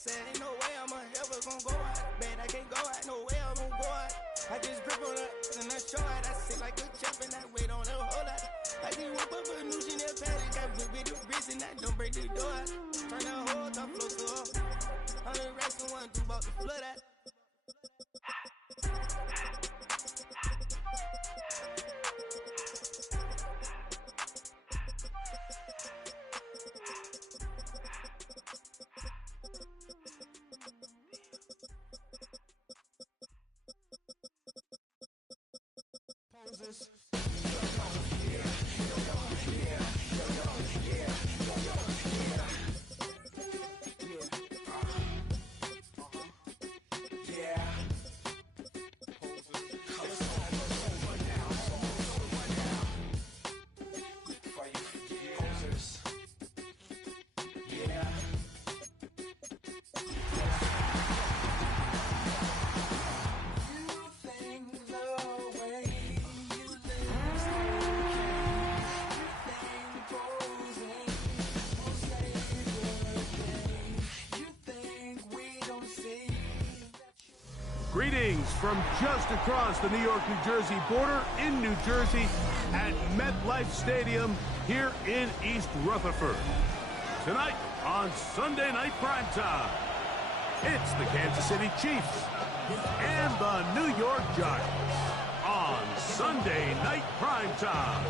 Said ain't no way I'm ever gonna go out. Man, I can't go out, no way I'm gonna go out. I just grip on it and I show out. I sit like a champ and I wait on a whole lot. I just whip up a new Chanel paddock. I whip with the wrist and I don't break the door out. Turn that whole top floor so up. 100 racks and one through about the flood out. Greetings from just across the New York-New Jersey border in New Jersey at MetLife Stadium here in East Rutherford. Tonight on Sunday Night Primetime, it's the Kansas City Chiefs and the New York Giants on Sunday Night Primetime.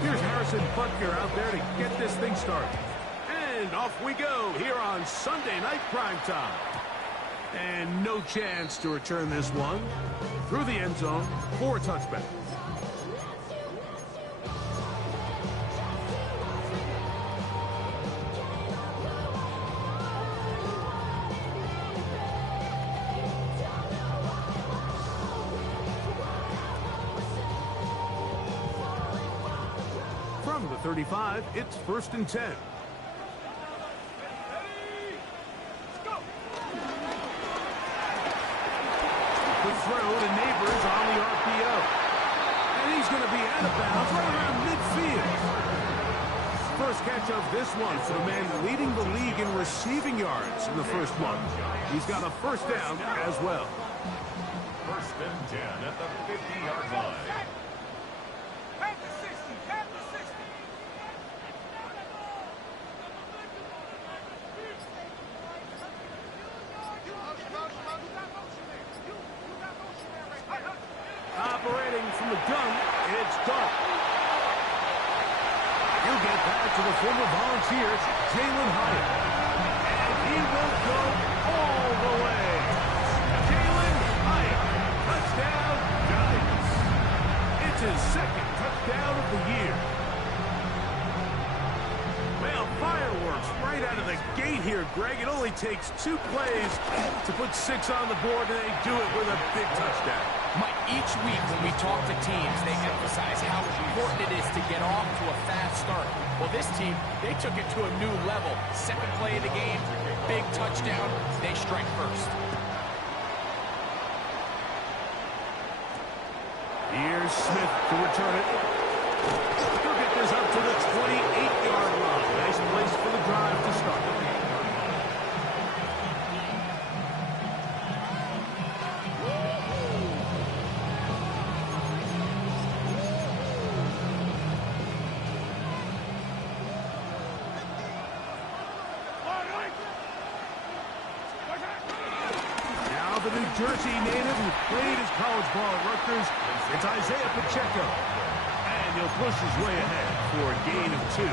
Here's Harrison Butker out there to get this thing started. And off we go here on Sunday Night Primetime. And no chance to return this one through the end zone for a touchback. From the 35, it's 1st and 10. The throw to Neighbors on the RPO. And he's going to be out of bounds right around midfield. First catch of this one for the man leading the league in receiving yards in the first month. He's got a first down as well. 1st and 10 at the 50-yard line. Operating from the gun, it's Dart. He'll get back to the former Volunteers, Jalen Hyatt. And he will go all the way. Jalen Hyatt, touchdown Giants. It's his second touchdown of the year. Well, fireworks right out of the gate here, Greg. It only takes 2 plays to put 6 on the board, and they do it with a big touchdown. Mike, each week when we talk to teams, they emphasize how important it is to get off to a fast start. Well, this team, they took it to a new level. Second play of the game, big touchdown, they strike first. Here's Smith to return it. He'll get this up to the 28-yard line. Nice place for the drive to start. The New Jersey native who played his college ball at Rutgers, it's Isaiah Pacheco. And he'll push his way ahead for a gain of 2.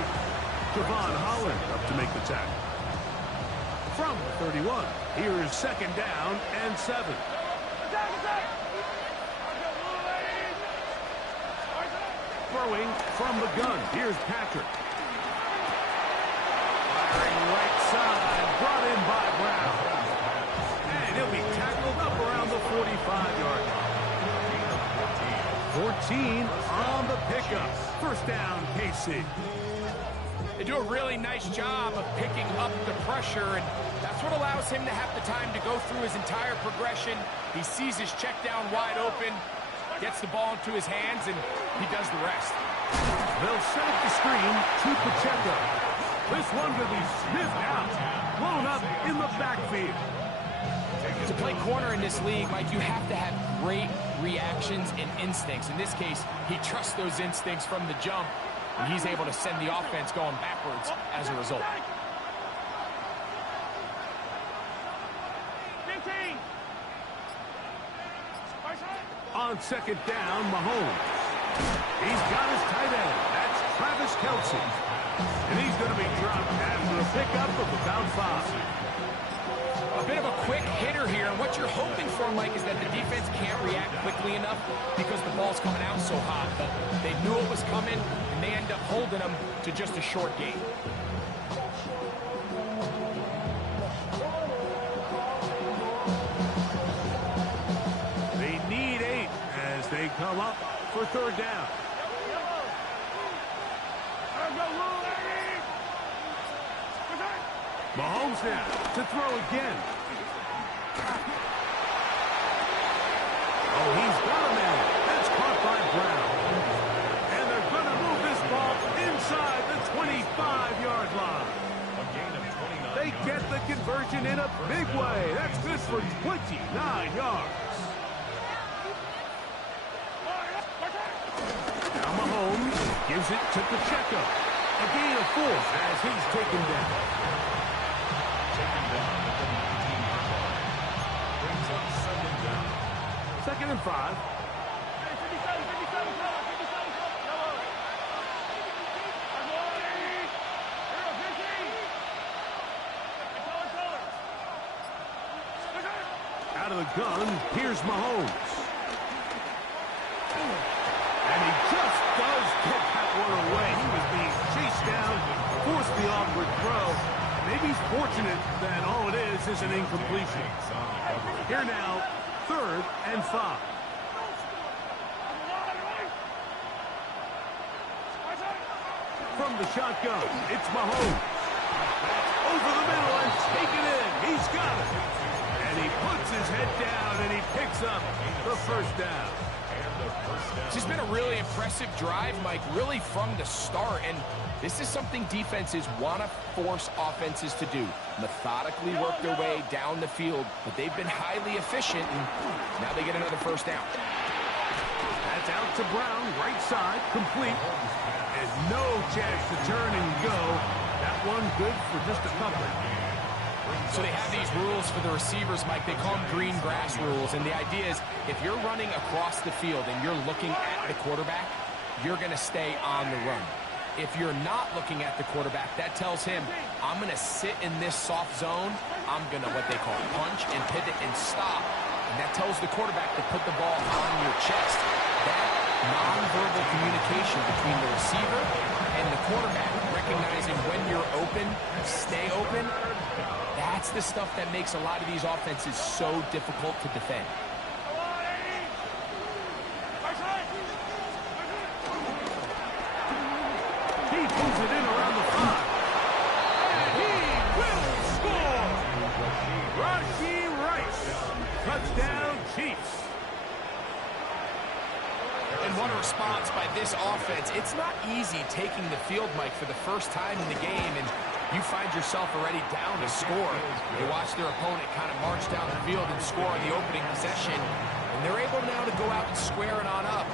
Javon Holland up to make the tackle. From the 31, here is 2nd down and 7. Throwing from the gun, here's Patrick. Firing right side, brought in by Brown. He'll be tackled up around the 45-yard line. 14 on the pickup. First down, KC. They do a really nice job of picking up the pressure, and that's what allows him to have the time to go through his entire progression. He sees his check down wide open, Gets the ball into his hands, and he does the rest. They'll set up the screen to Pacheco. This one will be sniffed out, blown up in the backfield. To play corner in this league, Mike, you have to have great reactions and instincts. In this case, he trusts those instincts from the jump, and he's able to send the offense going backwards as a result. On second down, Mahomes. He's got his tight end. That's Travis Kelce. And he's going to be dropped after a pickup of about 5. A bit of a quick hitter here, and what you're hoping for, Mike, is that the defense can't react quickly enough because the ball's coming out so hot. But they knew it was coming, and they end up holding them to just a short gain. They need 8 as they come up for third down. Mahomes now to throw again. Oh, he's got a man. That's caught by Brown. And they're going to move this ball inside the 25-yard line. They get the conversion in a big way. That's good for 29 yards. Now Mahomes gives it to Pacheco. A gain of 4 as he's taken down. Second and 5. Out of the gun, here's Mahomes. And he just does get that one away. He was being chased down, forced the awkward throw. Maybe he's fortunate that all it is an incompletion. Here now, third and 5. From the shotgun, it's Mahomes. Over the middle and taken in. He's got it. And he puts his head down and he picks up the first down. This has been a really impressive drive, Mike, really from the start. And this is something defenses want to force offenses to do. Methodically work their way down the field, but they've been highly efficient, and now they get another first down. That's out to Brown, right side, complete. And no chance to turn and go. That one good for just a couple. So they have these rules for the receivers, Mike. They call them green grass rules, and the idea is if you're running across the field and you're looking at the quarterback, you're going to stay on the run. If you're not looking at the quarterback, that tells him, I'm going to sit in this soft zone. I'm going to, what they call, punch and pivot and stop. And that tells the quarterback to put the ball on your chest. That nonverbal communication between the receiver and the quarterback, recognizing when you're open, stay open, that's the stuff that makes a lot of these offenses so difficult to defend. He pulls it in around the 5. And he will score! Rashee Rice. Touchdown, Chiefs. And what a response by this offense. It's not easy taking the field, Mike, for the first time in the game, and you find yourself already down to score. You watch their opponent kind of march down the field and score on the opening possession, and they're able now to go out and square it on up.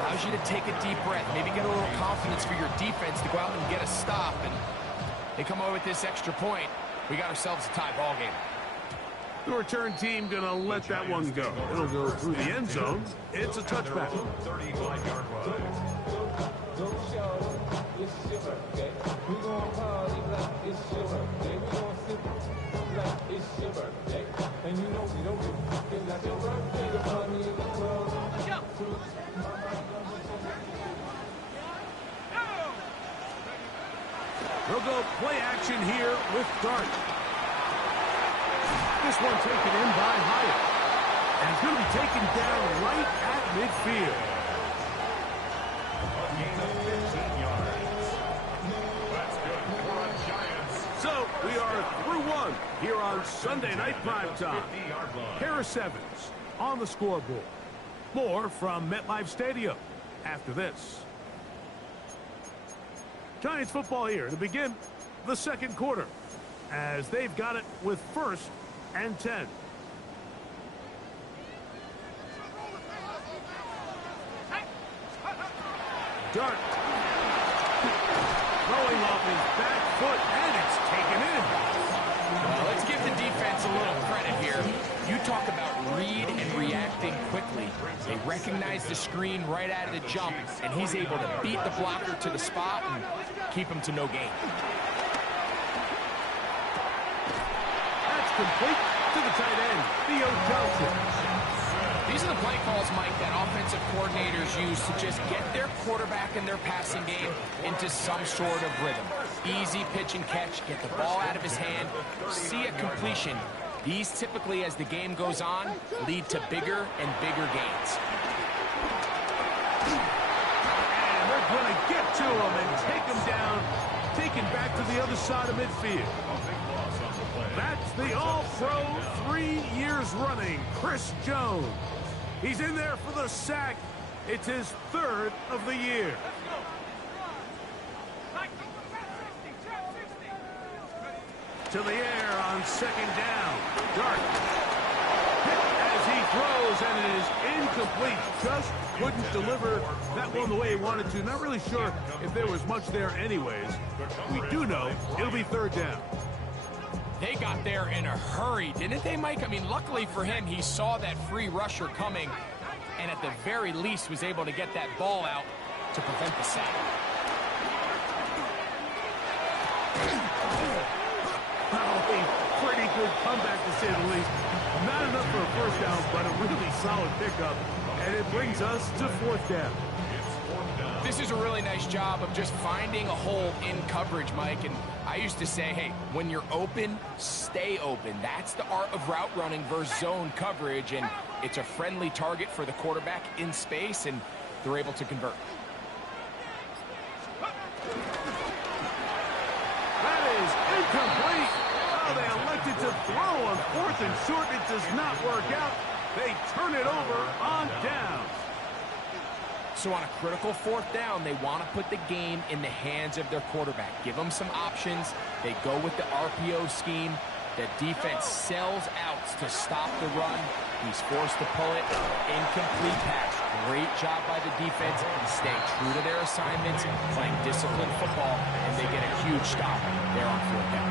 Allows you to take a deep breath, maybe get a little confidence for your defense to go out and get a stop, and they come away with this extra point. We got ourselves a tie ball game. The return team going to let that one go. It'll go through the end zone. It's a touchback. 35-yard line. They'll go play action here with Dart. This one taken in by Hyatt. And it's going to be taken down right at midfield. A gain of 15 yards. That's good for a Giants. So we are through one here on Sunday Night Primetime. 50-yard line. Harris Evans on the scoreboard. More from MetLife Stadium after this. Giants football here to begin the second quarter as they've got it with 1st and 10. Dart throwing off his back foot, and it's taken in. Well, let's give the defense a little credit here. You talk about read and reacting quickly. They recognize the screen right out of the jump, and he's able to beat the blocker to the spot and keep him to no gain. That's complete to the tight end, Ncaa26. These are the play calls, Mike, that offensive coordinators use to just get their quarterback and their passing game into some sort of rhythm. Easy pitch and catch, get the ball out of his hand, see a completion. These typically, as the game goes on, lead to bigger and bigger gains. And they're going to get to him and take him down, take him back to the other side of midfield. That's the All-Pro 3 years running, Chris Jones. He's in there for the sack. It's his 3rd of the year. To the air on 2nd down. Dart hit as he throws, and it is incomplete. Just couldn't deliver that one the way he wanted to. Not really sure if there was much there anyways. We do know it'll be 3rd down. They got there in a hurry, didn't they, Mike? I mean, luckily for him, he saw that free rusher coming, and at the very least was able to get that ball out to prevent the sack. A pretty good comeback, to say the least. Not enough for a 1st down, but a really solid pickup, and it brings us to 4th down. This is a really nice job of just finding a hole in coverage, Mike. And I used to say, hey, when you're open, stay open. That's the art of route running versus zone coverage. And it's a friendly target for the quarterback in space, and they're able to convert. That is incomplete. Oh, they elected to throw on 4th and short. It does not work out. They turn it over on down. So on a critical 4th down, they want to put the game in the hands of their quarterback. Give them some options. They go with the RPO scheme. The defense sells out to stop the run. He's forced to pull it. Incomplete pass. Great job by the defense. Staying true to their assignments, playing disciplined football, and they get a huge stop there on 4th down.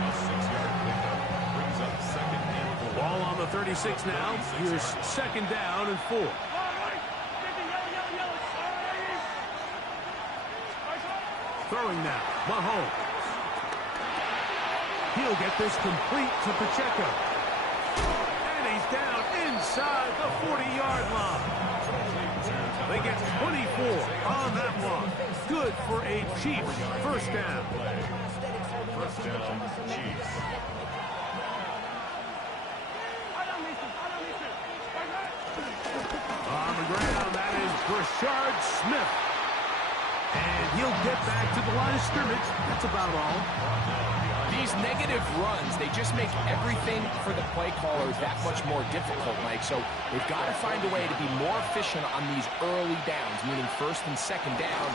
Ball on the 36 now. Here's 2nd down and 4. Throwing now, Mahomes. He'll get this complete to Pacheco. And he's down inside the 40-yard line. They get 24 on that one. Good for a Chiefs 1st down. 1st down, Chiefs. On the ground, that is Brashard Smith. And he'll get back to the line of scrimmage. That's about all. These negative runs, they just make everything for the play caller that much more difficult, Mike. So they've got to find a way to be more efficient on these early downs, meaning 1st and 2nd down.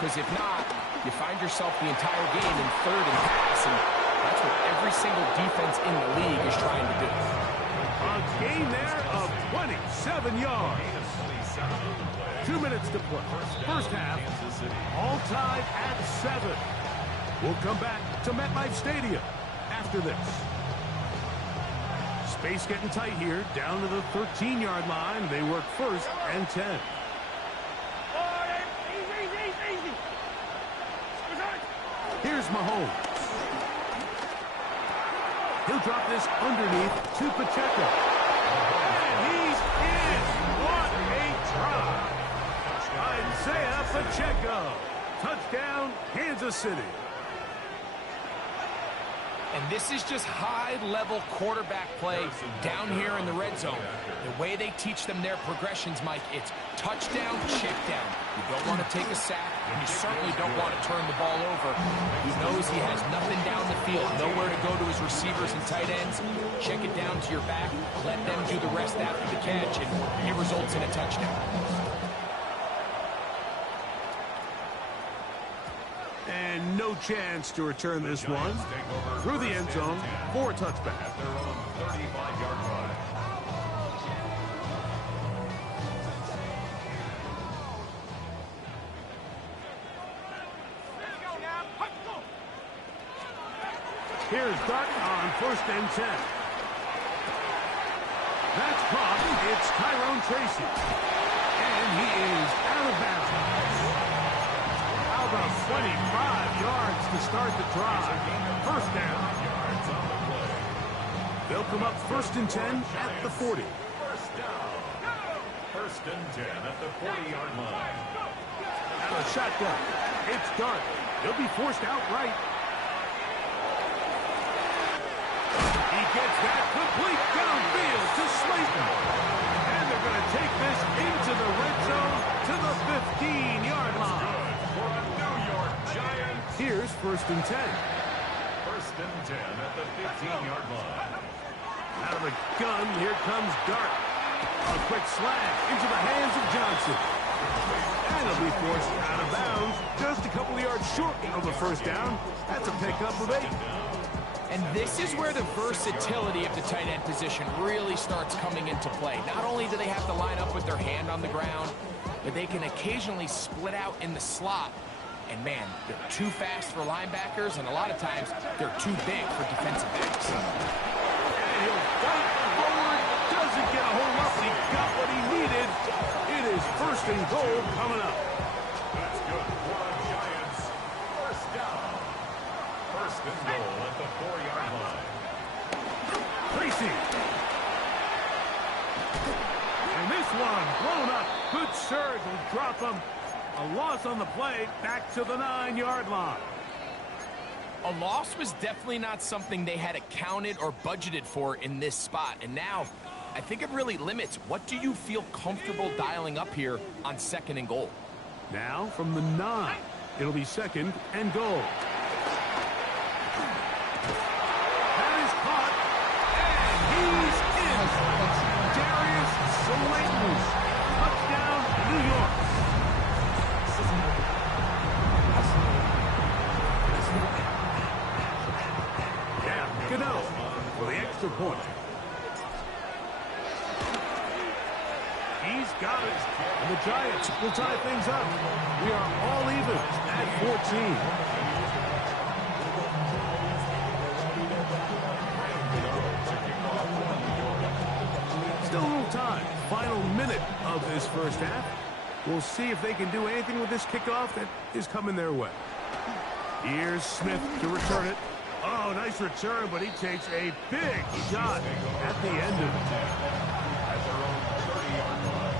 Because if not, you find yourself the entire game in 3rd and pass. And that's what every single defense in the league is trying to do. A gain there of 27 yards. 2 minutes to play. 1st half, all tied at 7. We'll come back to MetLife Stadium after this. Space getting tight here, down to the 13-yard line. They work 1st and 10. Here's Mahomes. He'll drop this underneath to Pacheco. And he's in. What a try. Isaiah Pacheco. Touchdown, Kansas City. And this is just high-level quarterback play down here in the red zone. The way they teach them their progressions, Mike, it's touchdown, check down. You don't want to take a sack, and you certainly don't want to turn the ball over. He knows he has nothing down the field, nowhere to go to his receivers and tight ends. Check it down to your back, let them do the rest after the catch, and it results in a touchdown. And no chance to return this one through the end zone for a touchback. At their own 35-yard line. Here's Dart on 1st and 10. That's caught. It's Ncaa26. And he is out of bounds. How about 25 yards to start the drive? 1st down. They'll come up 1st and 10 at the 40. 1st down. 1st and 10 at the 40-yard line. Out of shotgun. It's Dart. He'll be forced out right. He gets that complete downfield to Slayton. And they're going to take this into the red zone to the 15-yard line. For the New York Giants. Here's 1st and 10. 1st and 10 at the 15-yard line. Out of the gun, here comes Dart. A quick slant into the hands of Johnson. And he'll be forced out of bounds. Just a couple of yards short of the 1st down. That's a pickup of 8. And this is where the versatility of the tight end position really starts coming into play. Not only do they have to line up with their hand on the ground, but they can occasionally split out in the slot. And man, they're too fast for linebackers, and a lot of times they're too big for defensive backs. And he'll fight forward. Doesn't get a hold up. He got what he needed. It is 1st and goal coming up. That's good for the Giants. 1st down. 1st and goal at the 4-yard line. Tracy. And this one blown up. Good surge will drop him. A loss on the play, back to the 9-yard line. A loss was definitely not something they had accounted or budgeted for in this spot. And now, I think it really limits what do you feel comfortable dialing up here on 2nd and goal. Now from the 9, it'll be 2nd and goal. That is caught, and he's in. Darius Slayton, touchdown, New York. Yeah, Gano for the extra point. He's got it. And the Giants will tie things up. We are all even at 14. Still a little time. Final minute of this 1st half. We'll see if they can do anything with this kickoff that is coming their way. Here's Smith to return it. Oh, nice return, but he takes a big shot at the end of it. At their own 30-yard line.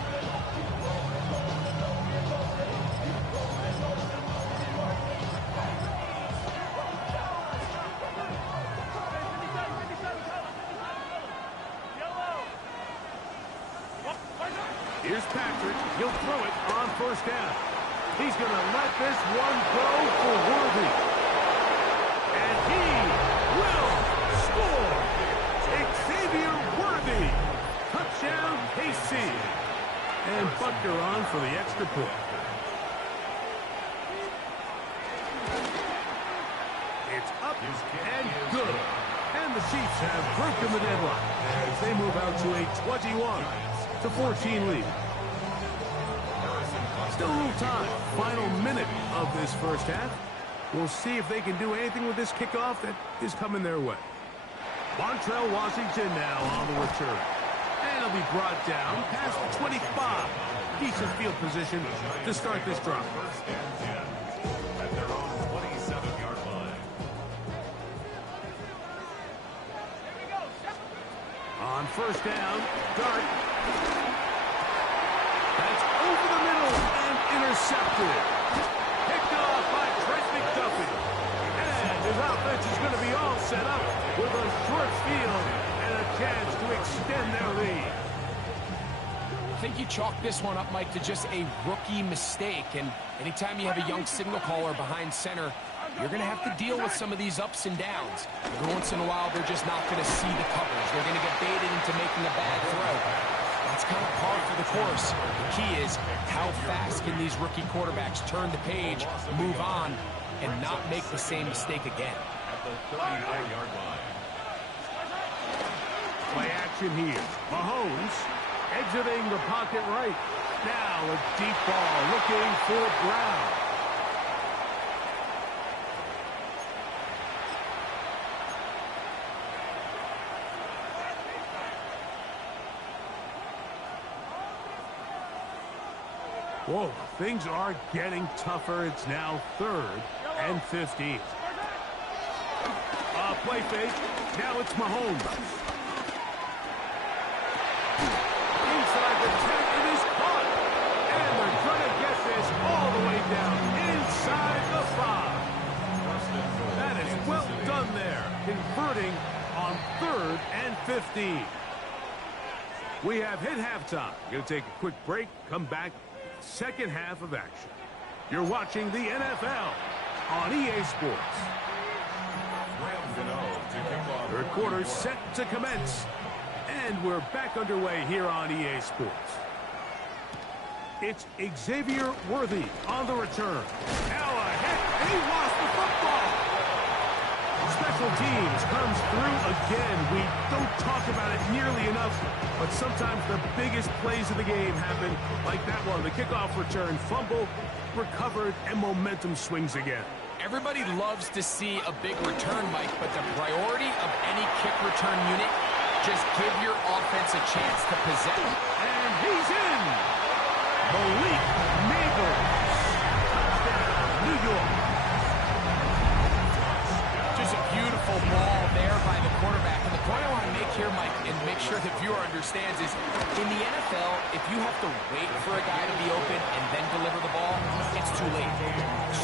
Here's Patrick. He'll throw it on 1st down. He's going to let this one go for Worthy. And he will score. Xavier Worthy. Touchdown, KC. And Buckner on for the extra point. It's up and good. And the Chiefs have broken the deadlock as they move out to a 21-14 lead. Still a little time. Final minute of this 1st half. We'll see if they can do anything with this kickoff that is coming their way. Montrell Washington now on the return. And he'll be brought down past the 25. Decent field position to start this drive. 1st and 10 at their own 27-yard line. On 1st down, Dart. That's over the middle and intercepted. Picked off by Trent McDuffie. And his offense is going to be all set up with a short field and a chance to extend their lead. I think you chalk this one up, Mike, to just a rookie mistake. And anytime you have a young signal caller behind center, you're going to have to deal with some of these ups and downs. Every once in a while, they're just not going to see the coverage. They're going to get baited into making a bad throw. That's kind of par for the course. The key is how fast can these rookie quarterbacks turn the page, move on, and not make the same mistake again. At the 39-yard line. Play action here. Mahomes exiting the pocket right. Now a deep ball looking for Brown. Whoa, things are getting tougher. It's now 3rd and 15. Play fake. Now it's Mahomes. Inside the 10, it is caught. And they're going to get this all the way down inside the 5. That is well done there, converting on 3rd and 15. We have hit halftime. Going to take a quick break, come back, second half of action. You're watching the NFL on EA Sports. Third quarter set to commence. And we're back underway here on EA Sports. It's Xavier Worthy on the return. Now a hit, and he lost the football. Special teams comes through again. We don't talk about it nearly enough, but sometimes the biggest plays of the game happen like that one. The kickoff return, fumble, recovered, and momentum swings again. Everybody loves to see a big return, Mike, but the priority of any kick return unit, just give your offense a chance to possess. And he's in! Malik Neighbors. Touchdown, New York. Just a beautiful ball there by the quarterback. And the point I want to make here, Mike, and make sure the viewer understands is, in the NFL, if you have to wait for a guy to be open and then deliver the ball, it's too late.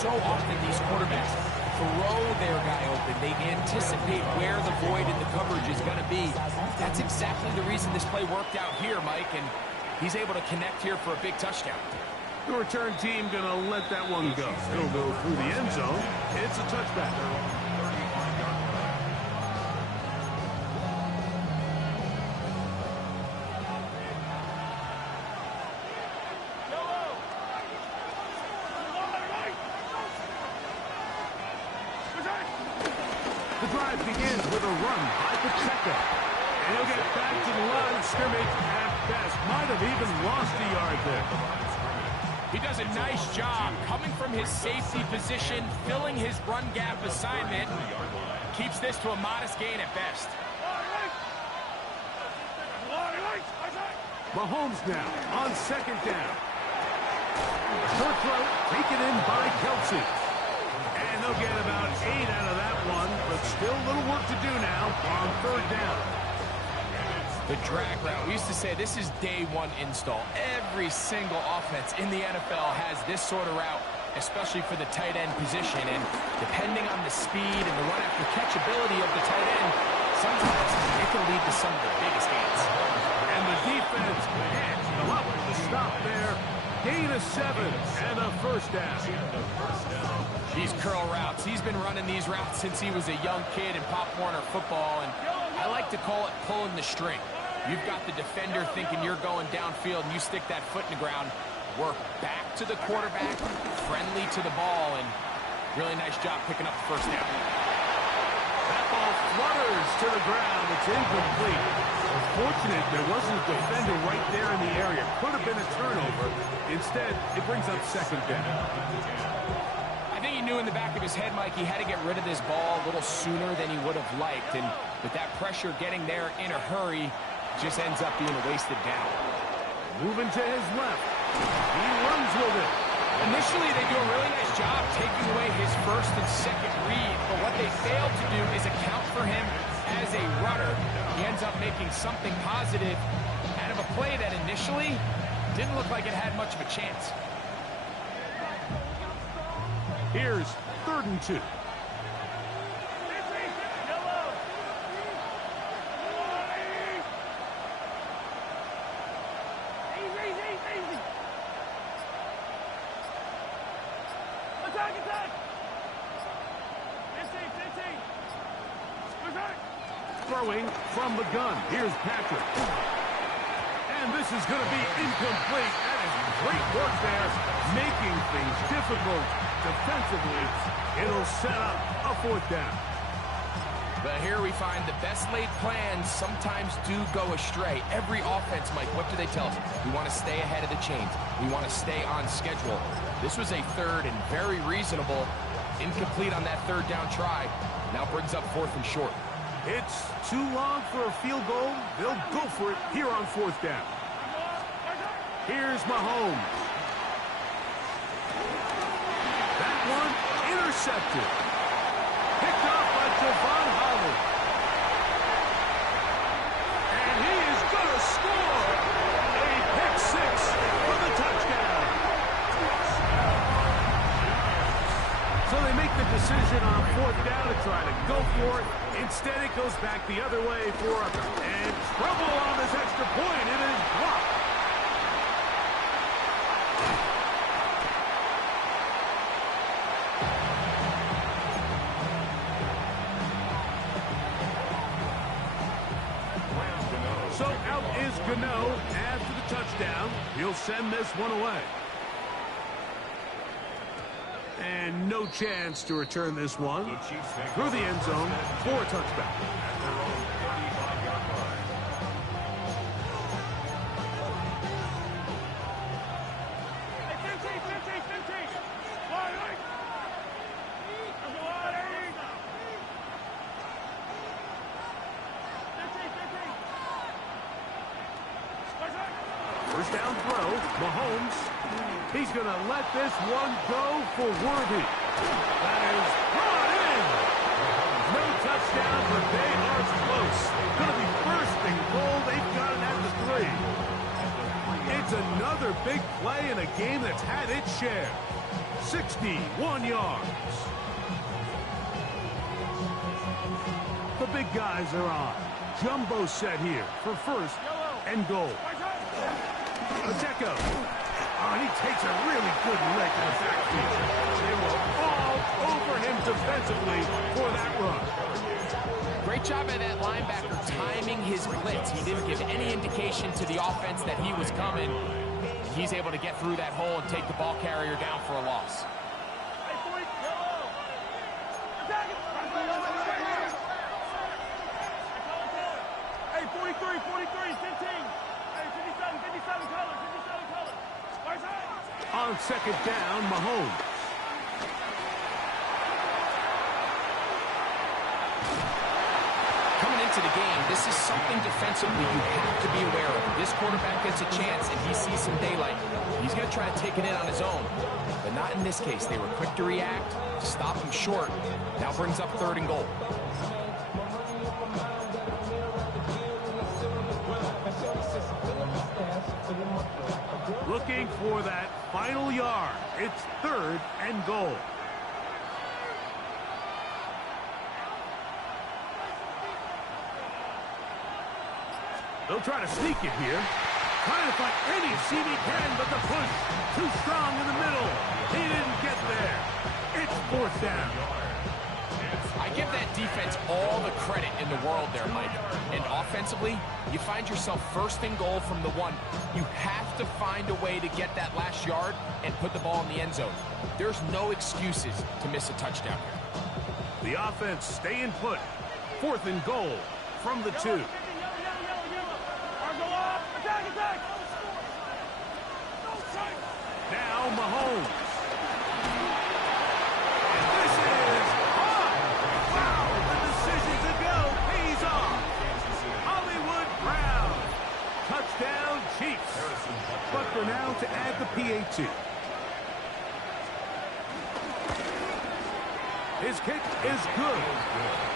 So often these quarterbacks throw their guy open. They anticipate where the void in the coverage is going to be. That's exactly the reason this play worked out here, Mike, and he's able to connect here for a big touchdown. The return team going to let that one go. It'll go through the end zone. It's a touchback. The drive begins with a run by Pacheco. And he'll get back to the line of scrimmage at best. Might have even lost a yard there. He does a nice job coming from his safety position, filling his run gap assignment. Keeps this to a modest gain at best. Mahomes now on second down. Short throw taken in by Kelsey. And they'll get about 8 out of that one, but still a little work to do now on third down. The drag route. We used to say this is day one install. Every single offense in the NFL has this sort of route, especially for the tight end position. And depending on the speed and the run-after catchability of the tight end, sometimes it can lead to some of the biggest gains. And the defense hands them up to stop there. Gain of 7 and a first down. These curl routes. He's been running these routes since he was a young kid in Pop Warner football, and I like to call it pulling the string. You've got the defender thinking you're going downfield, and you stick that foot in the ground, work back to the quarterback, friendly to the ball, and really nice job picking up the first down. That ball flutters to the ground. It's incomplete. Unfortunate there wasn't a defender right there in the area. Could have been a turnover. Instead, it brings up second down. I think he knew in the back of his head, Mike, he had to get rid of this ball a little sooner than he would have liked. And with that pressure getting there in a hurry, just ends up being a wasted down. Moving to his left. He runs with it. Initially, they do a really nice job taking away his first and second read, but what they failed to do is account for him as a runner. He ends up making something positive out of a play that initially didn't look like it had much of a chance. Here's 3rd and 2. Throwing from the gun. Here's Patrick. And this is going to be incomplete. That is great work there, making things difficult defensively. It'll set up a 4th down. But here we find the best laid plans sometimes do go astray. Every offense, Mike, what do they tell us? We want to stay ahead of the chains. We want to stay on schedule. This was a 3rd and very reasonable. Incomplete on that 3rd down try. Now brings up 4th and short. It's too long for a field goal. They'll go for it here on 4th down. Here's Mahomes. That one intercepted. Picked up by Javon Holland. And he is going to score. A pick 6 for the touchdown. So they make the decision on 4th down to try to go for it. Instead, it goes back the other way for and trouble on this extra point. It is blocked. So out is Gano after the touchdown. He'll send this one away. And no chance to return this one through the end zone for a touchback. First down throw, Mahomes. He's going to let this one go for Worthy. That is brought in. No touchdown, but they are close. Going to be 1st and goal. They've got it at the 3. It's another big play in a game that's had its share. 61 yards. The big guys are on. Jumbo set here for 1st and goal. Pacheco. Oh, he takes a really good lick in the backfield. They were all over him defensively for that run. Great job by that linebacker timing his blitz. He didn't give any indication to the offense that he was coming. He's able to get through that hole and take the ball carrier down for a loss. Hey, 43, 15. Hey, 57 colors. On 2nd down, Mahomes. Coming into the game, this is something defensively you have to be aware of. This quarterback gets a chance and he sees some daylight. He's going to try to take it in on his own. But not in this case. They were quick to react, stop him short. Now brings up 3rd and goal. Looking for that final yard. It's 3rd and goal. They'll try to sneak it here. Trying to find any seam he can, but the push too strong in the middle. He didn't get there. It's 4th down. I give that defense all the credit in the world there, Mike. And offensively, you find yourself 1st and goal from the 1. You have to find a way to get that last yard and put the ball in the end zone. There's no excuses to miss a touchdown here. The offense staying put. 4th and goal from the 2. Now Mahomes. And this is on. Wow, the decision to go pays off. Hollywood Brown. Touchdown Chiefs. But for now to add the PAT. His kick is good.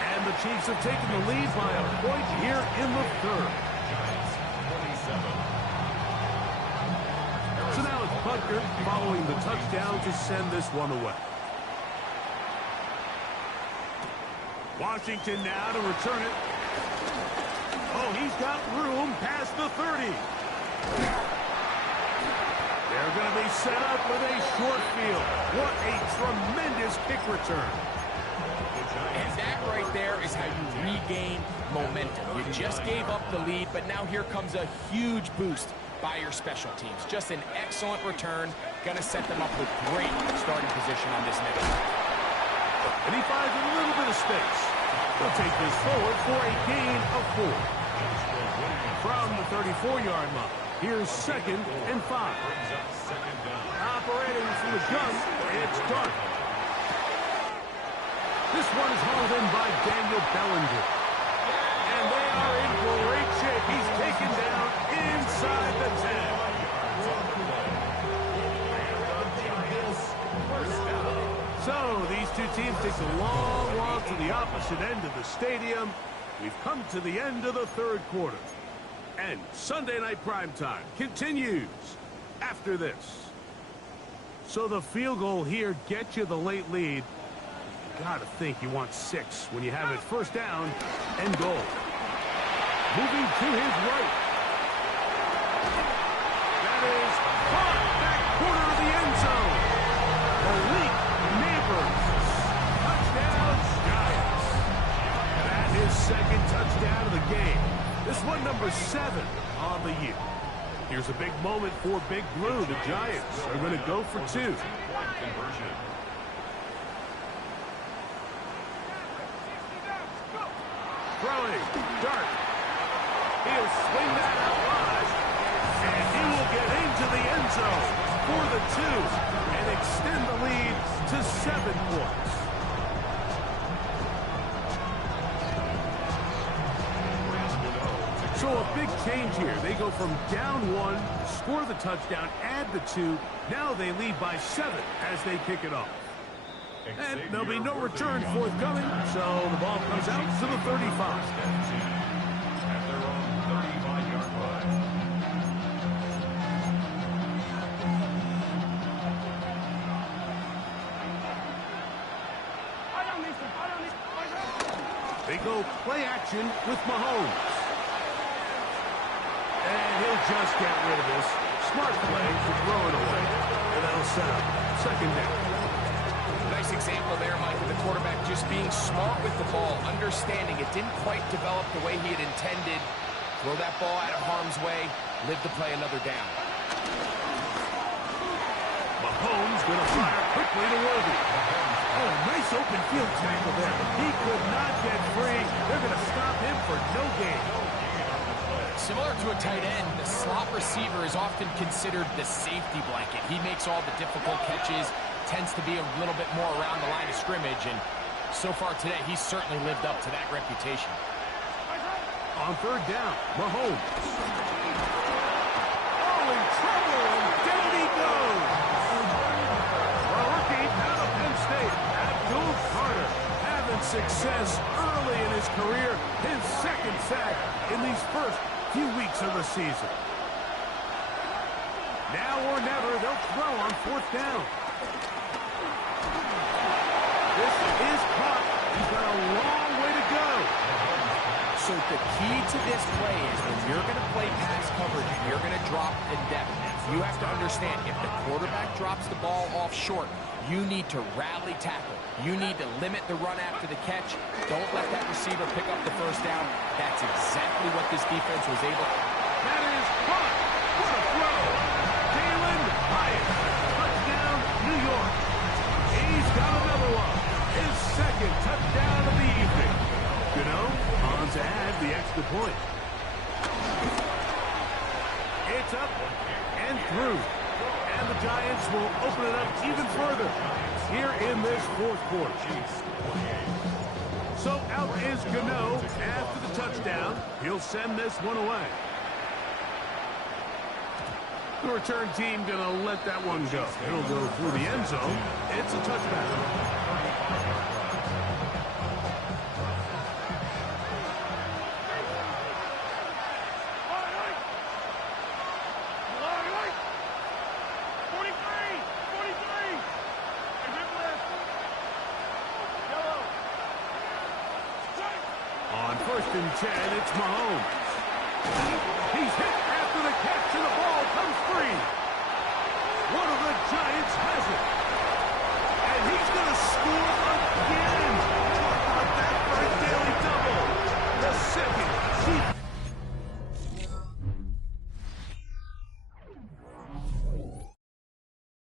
And the Chiefs have taken the lead by a point here in the 3rd. So now it's Butker following the touchdown to send this one away. Washington now to return it. Oh, he's got room past the 30. They're going to be set up with a short field. What a tremendous kick return. And that right there is how you regain momentum. You just gave up the lead, but now here comes a huge boost by your special teams. Just an excellent return. Going to set them up with great starting position on this next drive. And he finds a little bit of space. He'll take this forward for a gain of 4. From the 34-yard line, here's 2nd and 5. Operating from the gun, it's Dart. This one is hauled in by Daniel Bellinger. And they are in great shape. He's taken down inside the 10. So these two teams take a long walk to the opposite end of the stadium. We've come to the end of the 3rd quarter. And Sunday Night Primetime continues after this. So the field goal here gets you the late lead. Gotta think you want 6 when you have it 1st down and goal. Moving to his right. That is caught back corner of the end zone. Malik Neighbors. Touchdown, Giants. That is 2nd touchdown of the game. This one number 7 on the year. Here's a big moment for Big Blue. The Giants are going to go for 2. Throwing, Dart. He'll swing that out wide, and he will get into the end zone for the 2 and extend the lead to 7 points. So a big change here. They go from down 1, score the touchdown, add the 2. Now they lead by 7 as they kick it off. And there'll be no return forthcoming, so the ball comes out to the 35. At their own 35-yard line. They go play action with Mahomes. And he'll just get rid of this. Smart play to throw it away. And that'll set up 2nd down. Nice example there, Mike, of the quarterback just being smart with the ball, understanding it didn't quite develop the way he had intended. Throw that ball out of harm's way, live to play another down. Mahomes going to fire quickly to Worthy. Oh, nice open field tackle there. He could not get free. They're going to stop him for no gain. Similar to a tight end, the slot receiver is often considered the safety blanket. He makes all the difficult catches, tends to be a little bit more around the line of scrimmage, and so far today, he's certainly lived up to that reputation. On 3rd down, Mahomes. Oh, in trouble, and down he goes. A rookie out of Penn State, Abdul Carter, having success early in his career, his 2nd sack in these first few weeks of the season. Now or never, they'll throw on 4th down. This is caught. He's got a long way to go. So the key to this play is when you're going to play pass coverage, you're going to drop in depth. You have to understand, if the quarterback drops the ball off short, you need to rally tackle. You need to limit the run after the catch. Don't let that receiver pick up the 1st down. That's exactly what this defense was able to do. That is caught. What a throw. Jalen Hyatt. Touchdown, New York. He's got another one. His 2nd touchdown of the evening. On to add the extra point. It's up and through. And the Giants will open it up even further here in this 4th quarter. So out is Gano after the touchdown. He'll send this one away. The return team going to let that one go. It'll go through the end zone. It's a touchdown. On 1st and 10, it's Mahomes. He's hit after the catch, and the ball comes free. One of the Giants